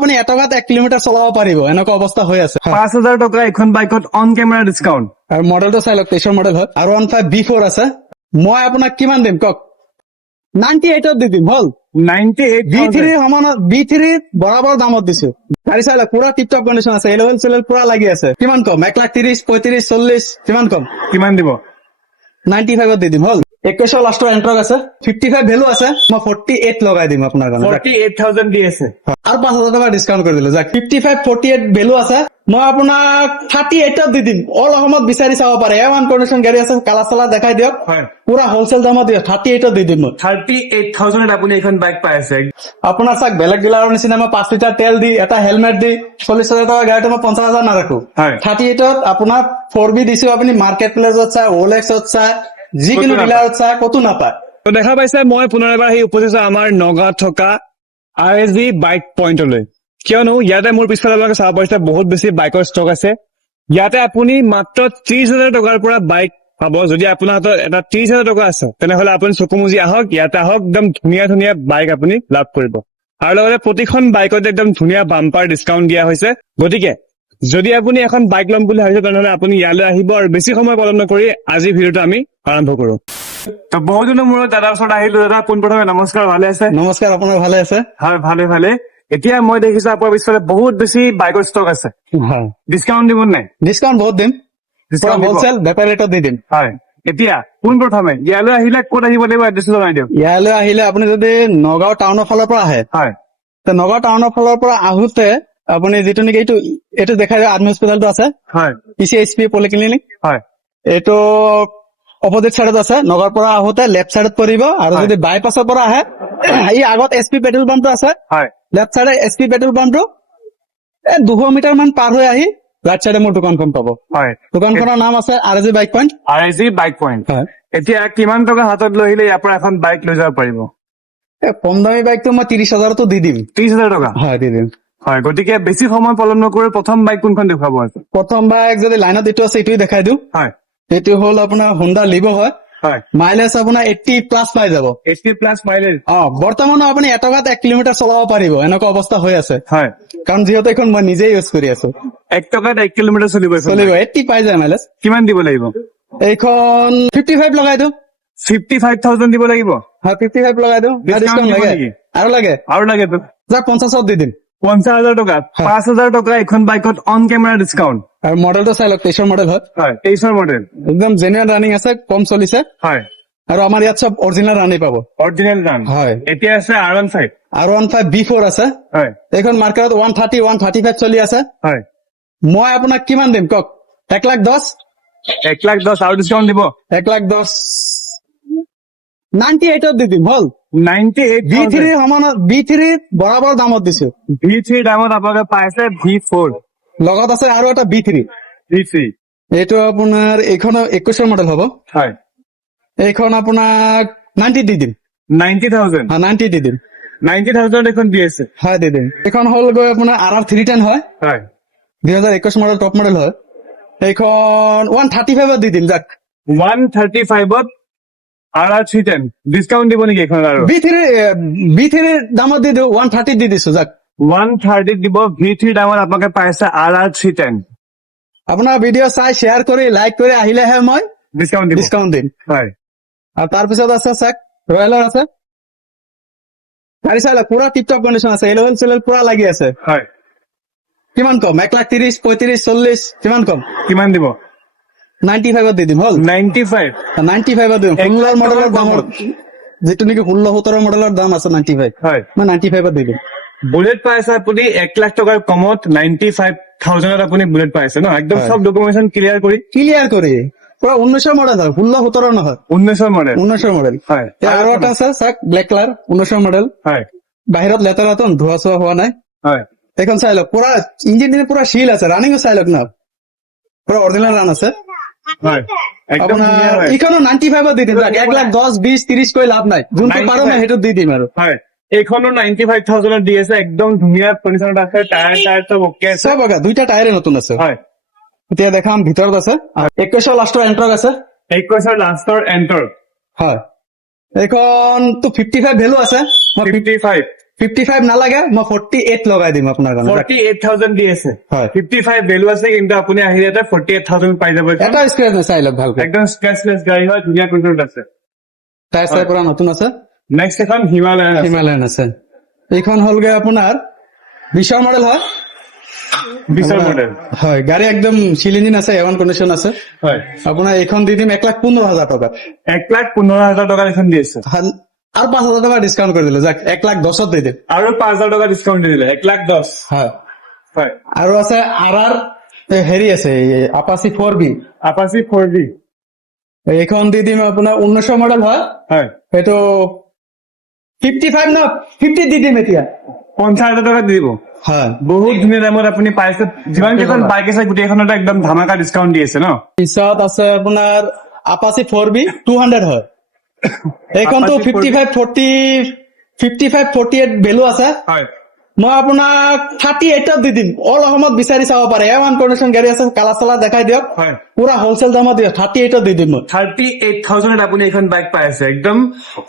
আপুনি এটকাত 1 কিলোমিটাৰ চলাব পাৰিব এনেকুৱা অৱস্থা হৈ আছে। 5,000 টকা এখন বাইকত অন কেমেৰা ডিছকাউণ্ট। আৰু মডেলটো চাই লওক, 23ৰ মডেল হয়। আৰু 15 B4 আছে। মই আপোনাক কিমান দিম কওক? 98ত দি দিম হ'ল। 98,000 B3 সমানত B3 বৰাবৰ দামত দিছো। গাড়ী চাই লওক, পুৰা টিপটপ কণ্ডিশ্যন আছে, এলেভেল চেলেভেল পুৰা লাগি আছে। কিমান কম? 1,30,000, 35,000, 40,000 কিমান কম? কিমান দিব? 95ত দি দিম হ'ল। 21ৰ লাষ্টৰ এণ্ট্ৰক আছে, 55 ভেলু আছে, মই 48 লগাই দিম আপোনাৰ কাৰণে। 48,000 দি আছে। আৰু 5,000 টকা ডিছকাউণ্ট কৰি দিলো। যাক 55, 48 ভেলু আছে, মই আপোনাক 38ত দি দিম। অল অসমত বিচাৰি চাব পাৰে, A1 কণ্ডিশ্যন গাড়ী আছে, কালাৰ চালাৰ দেখাই দিয়ক। হয়। পুৰা হোলচেল দামত দিয়ক, 38ত দি দিম মই। 38,000 আপুনি এখন বাইক পাই আছে। আপোনাৰ চাওক, বেলেগ ডিলাৰৰ নিচিনা মই 5 লিটাৰ তেল দি, এটা হেলমেট দি 40,000 টকা গাড়ীটো মই 50,000 নাৰাখো। হয়। 38ত আপোনাৰ 4B দিছো, আপুনি মাৰ্কেট প্লেচত চাই, OLXত চাই, যিকোনো ক'তো ডিলাৰত চাই, ক'তো নাপায়। তো দেখা পাইছে, মই পুনৰ এবাৰ আহি উপস্থিত আমাৰ নগাঁৱত থকা RSG বাইক পইণ্টলৈ। কিয়নো ইয়াতে মোৰ পিছফালে আপোনালোকে চাব পাৰিছে বহুত বেছি বাইকৰ ষ্টক আছে। ইয়াতে আপুনি মাত্ৰ 30,000 টকাৰ পৰা বাইক পাব। যদি আপোনাৰ হাতত এটা 30,000 টকা আছে, তেনেহলে আপুনি চকু মুজি আহক, ইয়াতে আহক, একদম ধুনীয়া ধুনীয়া বাইক আপুনি লাভ কৰিব। আৰু লগতে প্ৰতিখন বাইকতে একদম ধুনীয়া বাম্পাৰ ডিছকাউণ্ট দিয়া হৈছে। গতিকে যদি আপুনি এখন বাইক ল'ম বুলি ভাবিছে, তেনেহলে আপুনি ইয়ালৈ আহিব আৰু বেছি সময় পলম নকৰি আজিৰ ভিডিঅ'টো আমি আৰম্ভ কৰো। তো বহুত দিনৰ মূৰত দাদাৰ ওচৰত আহিলো। দাদা পোনপ্ৰথমে নমস্কাৰ, ভালে আছে? নমস্কাৰ, আপোনাৰ ভালে আছে? হয়, ভালে ভালে। এতিয়া মই দেখিছো আপোনাৰ পিছফালে বহুত বেছি বাইকৰ ষ্টক আছে। হয়, ডিছকাউণ্ট দিব নাই? ডিছকাউণ্ট বহুত দিম, পুৰা ডিছকাউণ্ট দিব? হোলচেল বেপাৰ ৰেটত দি দিম। হয়। এতিয়া পোনপ্ৰথমে ইয়ালৈ আহিলে ক'ত আহিব লাগিব, এড্ৰেছটো জনাই দিয়ক। ইয়ালৈ আহিলে আপুনি যদি নগাঁও টাউনৰ ফালৰ পৰা আহে, হয়। তে নগাঁও টাউনৰ ফালৰ পৰা আহোতে আপুনি যিটো নেকি এইটো দেখাই আৰ্মি হস্পিটেলটো আছে, হয়। PCHP পলিক্লিনিক, হয়। এইটো অপজিট চাইডত আছে। নগাঁৱৰ পৰা আহোতে লেফ্ট চাইডত পৰিব। আৰু হয়। যদি বাইপাছৰ পৰা আহে, এই আগত SP পেট্ৰল পাম্পটো আছে, হয়। লেফ্ট চাইডে SP পেট্ৰল পাম্পটো 200 মিটাৰ মান পাৰ হৈ আহি ৰাইট চাইডে মোৰ দোকানখন পাব। হয়। দোকানখনৰ নাম আছে RSG bike point. RSG bike point. হয়। এতিয়া কিমান টকা হাতত লৈ আহিলে ইয়াৰ পৰা এখন বাইক লৈ যাব পাৰিব? কম দামী বাইকটো মই 30,000তো দি দিম। 30,000 টকা? হয়, দি দিম। হয়। গতিকে বেছি সময় পলম নকৰি প্ৰথম বাইক কোনখন দেখুৱাব আছে? প্ৰথম বাইক যদি লাইনত এইটো আছে, এইটোৱে দেখাই দিওঁ। হয়। এইটো হ'ল আপোনাৰ হোণ্ডা লিভ' হয়। হয়। মাইলেজ আপোনাৰ 80+ পাই যাব। 80+ মাইলেজ? বৰ্তমানো আপুনি এটকাত 1 কিলোমিটাৰ চলাব পাৰিব এনেকুৱা অৱস্থা হৈ আছে। হয়। কাৰণ যিহেতু এখন মই নিজে ইউজ কৰি আছো। 1 টকাত 1 কিলোমিটাৰ চলিব এখন চলিব, বাইক? 80 পাই যায় মাইলেজ। কিমান দিব লাগিব? এইখন 55 লগাই দিওঁ। 55,000 দিব লাগিব? হয়, 55 লগাই দিওঁ। ডিছকাউণ্ট দিব লাগে নেকি? আৰু লাগে? আৰু লাগে তো? যাক 50ত দি দিম। 50,000 টকাত 5,000 টকা এখন বাইকত অন কেমেৰা ডিছকাউণ্ট। আৰু মডেলটো চাই লওক, 23ৰ মডেল হয়। হয়। 23ৰ মডেল? একদম জেনুইন ৰানিং আছে, কম চলিছে। হয়। আৰু আমাৰ ইয়াত চব অৰিজিনেল ৰানি পাব। অৰিজিনেল দাম? হয়। এতিয়া আছে R15? আৰু 15 B4 আছে। হয়। এইখন মাৰ্কেটত 130, 135 চলি আছে। হয়। মই আপোনাক কিমান দিম কওক? 1,10,000? 1,10,000 আৰু ডিছকাউণ্ট দিব? 1,10,000 98ত দি দিম হ'ল। 98,000? B3 সমানত B3 বৰাবৰ দামত দিছো। V3 দামত আপোনালোকে পাইছে V4 লগত আছে আৰু এটা B3। V3 এইটো আপোনাৰ এইখন 21ৰ মডেল হ'ব। হয়। এইখন আপোনাক 90 দি দিম। 90,000? 90 দি দিম। 90,000 এখন দি আছে? হয়, দি দিম। এইখন হ'ল গৈ আপোনাৰ RR310 হয়, হয়। 2021 মডেল, টপ মডেল হয়। এইখন 135ত দি দিম যাক। 135ত RR310 ডিছকাউণ্ট দিব নেকি এখন? আৰু B3 দামত দি দিওঁ, 130 দি দিছো যাক। 130 দিব। V3 দামত আপোনালোকে পাইছে RR310। আপোনাৰ ভিডিঅ' চাই শ্বেয়াৰ কৰি লাইক কৰি আহিলেহে মই ডিছকাউণ্ট দিম। হয়। আৰু তাৰপিছত আছে চাক, ৰয়েলৰ আছে। গাড়ী চাই লওক, পুৰা টিপটপ কণ্ডিশ্যন আছে, এলেভেল চেলেভেল পুৰা লাগি আছে। হয়। কিমান কম? 1,30,000, 35,000, 40,000 কিমান কম? কিমান দিব? 95ত দি দিম হ'ল। 95? 95ত দিম। 16 মডেলৰ দামত, যিটো নেকি 16-17 মডেলৰ দাম আছে 95, হয়। মই 95ত দি দিম। বুলেট পাইছে আপুনি 1,00,000 টকাৰ কমত 95,000ত আপুনি বুলেট পাইছে ন? একদম হয়। চব ডকুমেণ্টেশ্যন ক্লিয়াৰ কৰি? ক্লিয়াৰ কৰি, পুৰা 19ৰ মডেল হয়, 16-17 নহয়, 19ৰ মডেল? 19ৰ মডেল। হয়। আৰু এটা আছে চাক, ব্লেক কালাৰ, 19ৰ মডেল। হয়। বাহিৰত লেতেৰাটো ধোৱা চোৱা হোৱা নাই। হয়। এইখন চাই লওক, পুৰা ইঞ্জিন পুৰা শিল আছে, ৰানিঙো চাই লওক না, পুৰা অৰিজিনেল ৰান আছে। হয়। একদম ধুনীয়া আপোনাৰ হয়। এইখনো 95ত দি দিম। 1,10,000, 20, 30 কৈ লাভ নাই, যোনটো পাৰো মই সেইটো দি দিম আৰু। হয়। এইখনো 95,000ত দি আছে, একদম ধুনীয়া কণ্ডিশ্যনত আছে, টায়াৰ চব অকে আছে। চব আগা, দুইটা টায়াৰে নতুন আছে। হয়। এতিয়া দেখাম ভিতৰত আছে। 21ৰ লাষ্টৰ এণ্ট্ৰক আছে। 21ৰ লাষ্টৰ এণ্টৰ? হয়। এইখনতো 55 ভেলু আছে। 55? 55 নালাগে, মই 48 লগাই দিম আপোনাৰ কাৰণে। 48,000 দি আছে। হয়। 55 ভেলু আছে, কিন্তু আপুনি আহিলে এটা 48,000 পাই যাব। এটা স্ক্ৰেচ নাই, চাই লওক ভালকে। একদম স্ক্ৰেচলেছ গাড়ী হয়, ধুনীয়া কণ্ট্ৰল আছে। টায়াৰ চাই পৰা নতুন আছে। নেক্সট এখন হিমালয়ান আছে। হিমালয়ান আছে। এইখন হলগে আপোনাৰ 20ৰ মডেল হয়। 20ৰ মডেল। হয়, গাড়ী একদম চিল ইঞ্জিন আছে, এ1 কণ্ডিশ্যন আছে। হয়। আপোনাৰ এইখন দি দিম 1,15,000 টকা। 1,15,000 টকা এখন দি আছে। আৰু 5,000 টকা ডিছকাউণ্ট কৰি দিলো, যাক 1,10,000 দি দিম। আৰু 5,000 টকা ডিছকাউণ্ট দি দিলে, 1,10,000। হয়। হয়। আৰু আছে RR, হেৰি আছে আপাচি 4B। Apache 4B। এইখন দি দিম আপোনাৰ 19ৰ মডেল হয়। হয়। সেইটো 55 ন, 50 দি দিম এতিয়া। 50,000 টকা দি দিব। হয়। বহুত ধুনীয়া দামত আপুনি পাইছে। যিমান কেইখন বাইক আছে গোটেইখনতে একদম ধামাকা ডিছকাউণ্ট দি আছে ন। পিছত আছে আপোনাৰ আপাচি 4B 200 হয়। এইখনতো Apache 4B 55 48 ভেলু আছে। হয়। মই আপোনাক 38ত দি দিম। অল অসমত বিচাৰি চাব পাৰে, এ1 কণ্ডিশ্যন গাড়ী আছে, কালাৰ চালাৰ দেখাই দিয়ক। হয়। পুৰা হোলচেল দামত দিয়ক, 38ত দি দিম মই। 38,000 আপুনি এইখন বাইক পাই আছে, একদম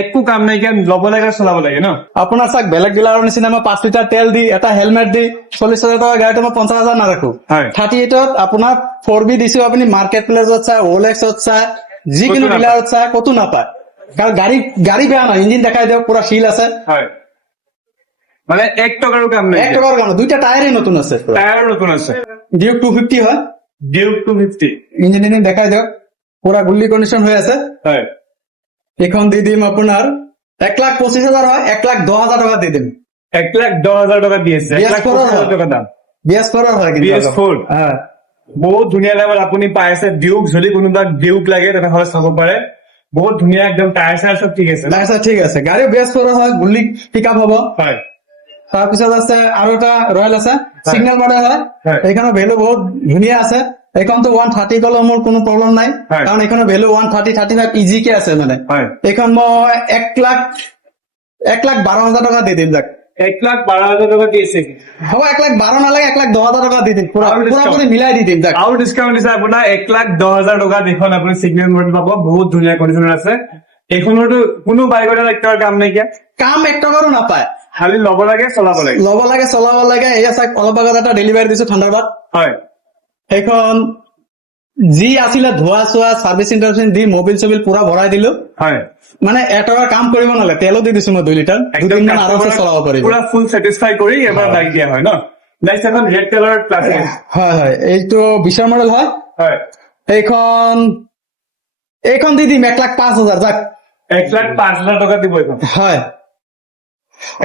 একো কাম নাইকিয়া, ল'ব লাগে চলাব লাগে ন। আপোনাৰ চাওক, বেলেগ ডিলাৰৰ নিচিনা মই 5 লিটাৰ তেল দি, এটা হেলমেট দি 40,000 টকা গাড়ীটো মই 50,000 নাৰাখো। হয়। 38ত আপোনাৰ 4B দিছো, আপুনি মাৰ্কেট প্লেচত চাই, OLXত চাই, যিকোনো ক'তো নাপায়। ডিলাৰত চাই, ক'তো নাপায়। কাৰণ গাড়ী বেয়া নহয়, ইঞ্জিন দেখাই দিয়ক, পুৰা শিল আছে। হয়। মানে 1 টকাৰো কাম নাই। 1 টকাৰ কাৰণে দুইটা টায়াৰে নতুন আছে। টায়াৰ নতুন আছে। ডিউক 250 হয়। ডিউক 250। ইঞ্জিন দেখাই দিয়ক, পুৰা গুল্লি কণ্ডিশ্যন হৈ আছে। হয়। এইখন দি দিম আপোনাৰ 1,25,000 হয়, 1,10,000 টকা দি দিম। 1,10,000 টকা দি আছে। BS4 1,25,000 টকা দাম। BS4 হয় কিন্তু। BS4 হয়। বহুত ধুনীয়া দামত আপুনি পাই আছে ডিউক। যদি কোনোবাক ডিউক লাগে তেনেহলে চাব পাৰে। বহুত ধুনীয়া, একদম টায়াৰ চায়াৰ চব ঠিক আছে ন? তাৰপিছত ঠিক আছে, গাড়ীও BS4 হয়, গুল্লি পিক আপ হ'ব। হয়। তাৰপিছত আছে আৰু এটা ৰয়েল আছে, চিগনেল মডেল হয়। হয়। এইখনৰ ভেলু বহুত ধুনীয়া আছে। এইখনতো 130 কলৰ মোৰ কোনো প্ৰব্লেম নাই, হয়। কাৰণ এইখনৰ ভেলু 130-35 ইজিকে আছে মানে। হয়। এইখন মই 1,12,000 টকা দি দিম যাক। 1,12,000 টকা দি আছে। হ'ব, 1,12,000 নালাগে, 1,10,000 টকা দি দিম। আৰু discount। পুৰা মিলাই দি দিম যাক। আৰু ডিছকাউণ্ট দিছে আপোনাৰ 1,10,000 টকা। এইখন আপুনি চিগনেল মডেল পাব, বহুত ধুনীয়া কণ্ডিশ্যন আছে। এইখনতো কোনো বাইকৰ এক টকাৰ কাম নাইকিয়া, কাম 1 টকাৰো নাপায়। খালি ল'ব লাগে চলাব লাগে। ল'ব লাগে, চলাব লাগে। এয়া চাওক, অলপ আগত এটা ডেলিভাৰী দিছো থাণ্ডাৰবাৰ্ড। হয়। সেইখন যি আছিলে ধোৱা চোৱা, চাৰ্ভিচ ইণ্টাৰভিউ দি, মবিল চবিল পুৰা ভৰাই দিলো। হয়। মানে 1 টকাৰ কাম কৰিব নালাগে, তেলো দি দিছো মই 2 লিটাৰ। একদম 2 দিনমান আৰামছে চলাব পাৰিব। পুৰা ফুল ছেটিছফাই কৰি এবাৰ বাইক দিয়া হয় ন। নেক্সট এখন ৰেড কালাৰ ক্লাছিক। হয় হয়, এইটো 20ৰ মডেল হয়। হয়। এইখন দি দিম 1,05,000 যাক। 1,05,000 টকা দিব এইখন। হয়।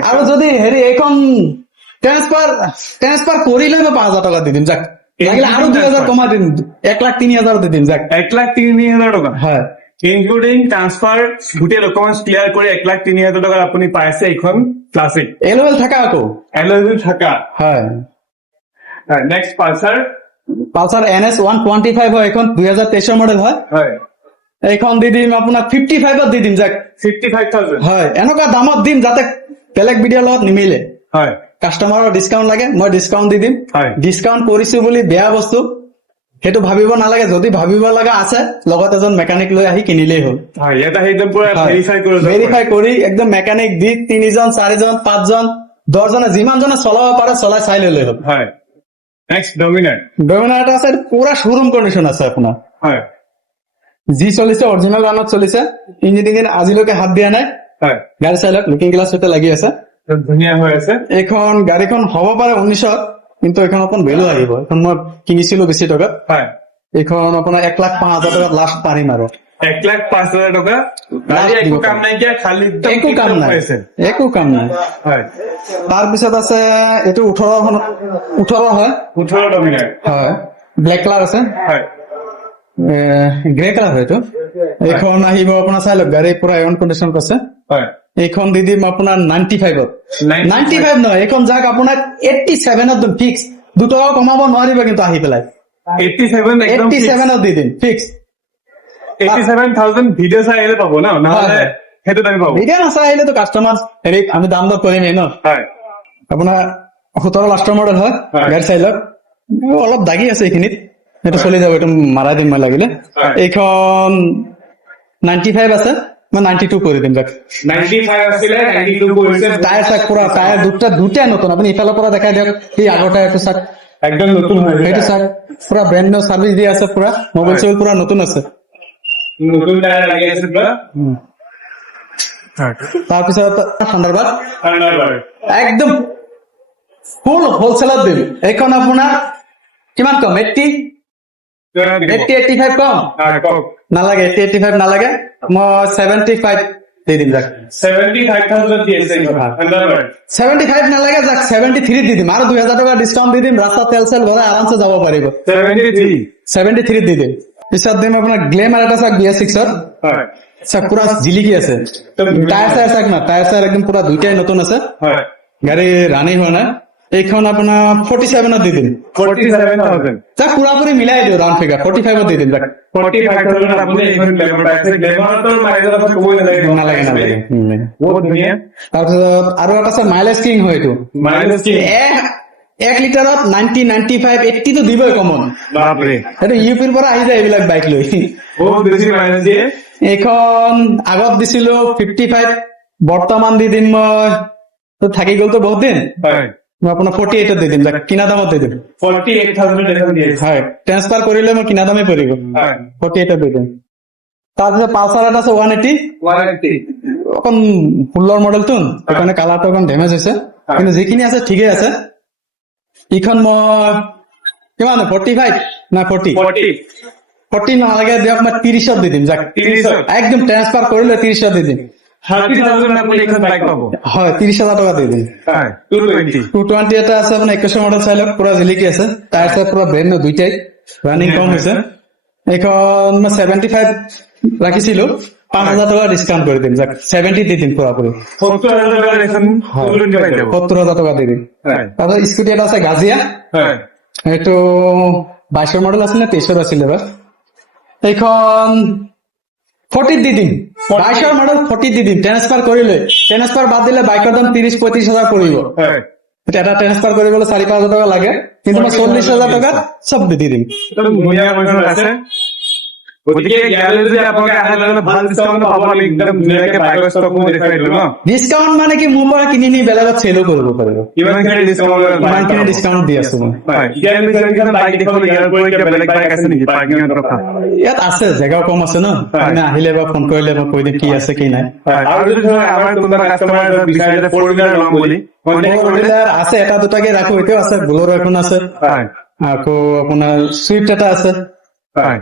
আৰু যদি হেৰি এইখন ট্ৰেন্সফাৰ কৰিলে মই 5,000 টকা দি দিম যাক। লাগিলে আৰু 2,000 কমাই দিম, 1,03,000 দি দিম যাক। 1,03,000 টকা। হয়। ইনক্লুডিং ট্ৰান্সফাৰ, গোটেই ডকুমেণ্টছ ক্লিয়াৰ কৰি 1,03,000 টকা আপুনি পাইছে এইখন ক্লাছিক। এলৱেল থাকা আকৌ। এলৱেল থাকা। হয়। Next Pulsar. পালচাৰ NS 125 হয়, এইখন 2023ৰ মডেল হয়। হয়। এইখন দি দিম আপোনাক 55ত দি দিম যাক। 55,000। হয়, এনেকুৱা দামত দিম যাতে বেলেগ ভিডিঅ'ৰ লগত নিমিলে। হয়। কাষ্টমাৰৰ ডিছকাউণ্ট লাগে, মই ডিছকাউণ্ট দি দিম। হয়। ডিছকাউণ্ট কৰিছো বুলি বেয়া বস্তু সেইটো ভাবিব নালাগে। যদি ভাবিব লগা আছে, লগত এজন মেকানিক লৈ আহি কিনিলেই হ'ল। হয়, ইয়াত আহি একদম পুৰা ভেৰিফাই কৰি একদম মেকানিক দি 3জন 4জন 5জন 10জনে যিমানজনে চলাব পাৰে চলাই চাই ললে হ'ল। হয়। Next Dominar. ডমিনাৰ এটা আছে, পুৰা শ্বৰুম কণ্ডিশ্যন আছে আপোনাৰ। হয়। যি চলিছে অৰিজিনেল ৰানত চলিছে, ইঞ্জিন আজিলৈকে হাত দিয়া নাই। হয়। গাড়ী চাই লওক, লুকিং গ্লাছ লাগি আছে, ধুনীয়া হৈ আছে। এইখন গাড়ীখন হ'ব পাৰে 19ত, কিন্তু এইখন অকণ ভেলু আহিব। এইখন মই কিনিছিলো বেছি টকাত। হয়। এইখন আপোনাৰ 1,05,000 টকাত লাষ্ট পাৰিম আৰু। 1,05,000 টকা। একো কাম নাইকিয়া, খালি একো কাম নাই, একো কাম নাই। হয়। তাৰপিছত আছে এইটো 18 হয়। 18 ডমিনাৰ। হয়, ব্লেক কালাৰ আছে। হয়। গ্ৰে কালাৰ হয় এইটো। এইখন আহিব আপোনাৰ, চাই লওক গাড়ী পুৰা এন কণ্ডিশ্যন আছে। হয়। এইখন দি দিম আপোনাৰ 95ত। 95 নহয়, এইখন যাক আপোনাৰ 87ত ফিক্স। 2 টকা কমাব নোৱাৰিব কিন্তু আহি পেলাই। 87ত দি দিম ফিক্স। 87,000 ভিডিঅ' চাই আহিলে পাব ন, নহলে সেইটো টাইম পাব। ভিডিঅ' নাচাই আহিলেতো কাষ্টমাৰ হেৰি আমি দাম দৰ কৰিমেই ন। হয়। আপোনাৰ 17 লাষ্টৰ মডেল হয়। গাড়ী চাই লওক, অলপ দাগি আছে এইখিনিত, সেইটো চলি যাব, এইটো মাৰাই দিম মই লাগিলে। এইখন 95 আছে। মই 92 কৰি দিম যাক 95 আছিলে 92 কৰিছে টায়াৰ চাক পুৰা টায়াৰ দুটাই নতুন আপুনি ইফালৰ পৰা দেখাই দিয়ক এই আগৰ টায়াৰটো চাক একদম নতুন হয় সেইটো চাক পুৰা ব্ৰেণ্ড নিউ চাৰ্ভিচ দি আছে পুৰা মোবাইল চোবাইল পুৰা নতুন আছে নতুন টায়াৰ লাগি আছে পুৰা তাৰপিছত থান্ডাৰবাৰ্ড থান্ডাৰবাৰ্ড একদম ফুল হোলচেলত দিম এইখন আপোনাৰ কিমান কম 80 85 কম নালাগে 85 নালাগে মই 75 দি দিম যাক 75,000 দি আছে থান্ডাৰবাৰ্ড 75 নালাগে যাক 73 দি দিম আৰু 2000 টকা ডিছকাউণ্ট দি দিম ৰাস্তা তেল চেল ভৰাই আৰামছে যাব পাৰিব 73 দি দিম পিছত দিম আপোনাৰ গ্লেমাৰ এটা চাক BS6 ৰ হয় চাক পুৰা জিলিকি আছে টায়াৰ চায়াৰ চাক না টায়াৰ চায়াৰ একদম পুৰা দুইটাই নতুন আছে হয় গাড়ী ৰানিং হোৱা নাই এইখন আপোনাৰ 47 ত দি দিম 47,000 যাক পুৰাপুৰি মিলাই দিওঁ ৰাউণ্ড ফিগাৰ 45 দি দিম যাক 45,000 আপুনি এইখন গ্লেমাৰ পাইছে গ্লেমাৰটোৰ মাইলেজৰ কথা ক'বই নালাগে নালাগে বহুত ধুনীয়া তাৰপিছত আৰু এটা আছে মাইলেজ কিং হয় এইটো মাইলেজ কি 1 লিটাৰত 90 95 80 তো দিবই কমন বাপৰে সেইটো ইউপিৰ পৰা আহি যায় এইবিলাক বাইক লৈ বহুত বেছি মাইলেজ দিয়ে এইখন আগত দিছিলো 55 বৰ্তমান দি দিম মই তো থাকি গ'লতো বহুত দিন হয় মই আপোনাৰ 48 দি দিম যাক কিনা দামত দি দিম 48,000 এখন দিয়ে হয় ট্ৰান্সফাৰ কৰিলে মই কিনা দামে পৰিব হয় 48 দি দিম তাৰপিছত পালচাৰ এটা আছে 180 180 অকণ ফুলৰ মডেলটো সেইকাৰণে কালাৰটো অকণ ডেমেজ হৈছে কিন্তু যিখিনি আছে ঠিকেই আছে ইখন মই কিমান 45 না 40 নালাগে দিয়ক মই 30 দি দিম যাক 30 একদম ট্ৰান্সফাৰ কৰিলে 30 দি দিম 30,000 আপুনি এখন বাইক পাব হয় 30,000 টকা দি দিম হয় 220 220 এটা আছে আপোনাৰ 21 মডেল চাই লওক পুৰা জিলিকি আছে টায়াৰ চাই পুৰা ব্ৰেণ্ড নিউ দুইটাই ৰানিং কম হৈছে এইখন মই 75 ৰাখিছিলো 5,000 টকা ডিছকাউণ্ট কৰি দিম যাক 70 দি দিম পুৰাপুৰি 70,000 এখন 220 পাই যাব 70,000 টকা দি দিম হয় তাৰপিছত স্কুটি এটা আছে গাজিয়া হয় এইটো 22 মডেল আছিল নে 23 আছিল এবাৰ এইখন 40 দি দিম 22 মডেল 40 দি দিম ট্ৰান্সফাৰ কৰিলে ট্ৰান্সফাৰ বাদ দিলে বাইকৰ দাম 30-35,000 পৰিব হয় এটা ট্ৰান্সফাৰ কৰিবলৈ 4-5,000 টকা লাগে কিন্তু মই 40,000 টকাত চব দি দিম একদম ধুনীয়া কণ্ডিশ্যন আছে গতিকে ইয়ালৈ যদি আপোনালোকে আহে তেনেহ'লে ভাল ডিছকাউণ্ট পাব আমি একদম ধুনীয়াকে বাইকৰ ষ্টকো দেখাই দিলো ন ডিছকাউণ্ট মানে কি মোৰ পৰা কিনি নি বেলেগত চেলো কৰিব পাৰিব কিমানখিনি ডিছকাউণ্ট ইমানখিনি ডিছকাউণ্ট দি আছো মই হয় এতিয়া আমি যিকেইখন বাইক দেখালো ইয়াৰ উপৰি এতিয়া বেলেগ বাইক আছে নেকি পাৰ্কিঙৰ কথা ইয়াত আছে জেগাও কম আছে ন মানে আহিলে বা ফোন কৰিলে মই কৈ দিম কি আছে কি নাই হয় আৰু যদি ধৰক আমাৰ কোনোবা কাষ্টমাৰ বিচাৰে যে 4-wheeler ল'ম বুলি কণ্টেক্ট কৰিলে আছে এটা দুটাকে ৰাখো এতিয়াও আছে বুলেৰো এখন আছে হয় আকৌ আপোনাৰ চুইফ্ট এটা আছে হয়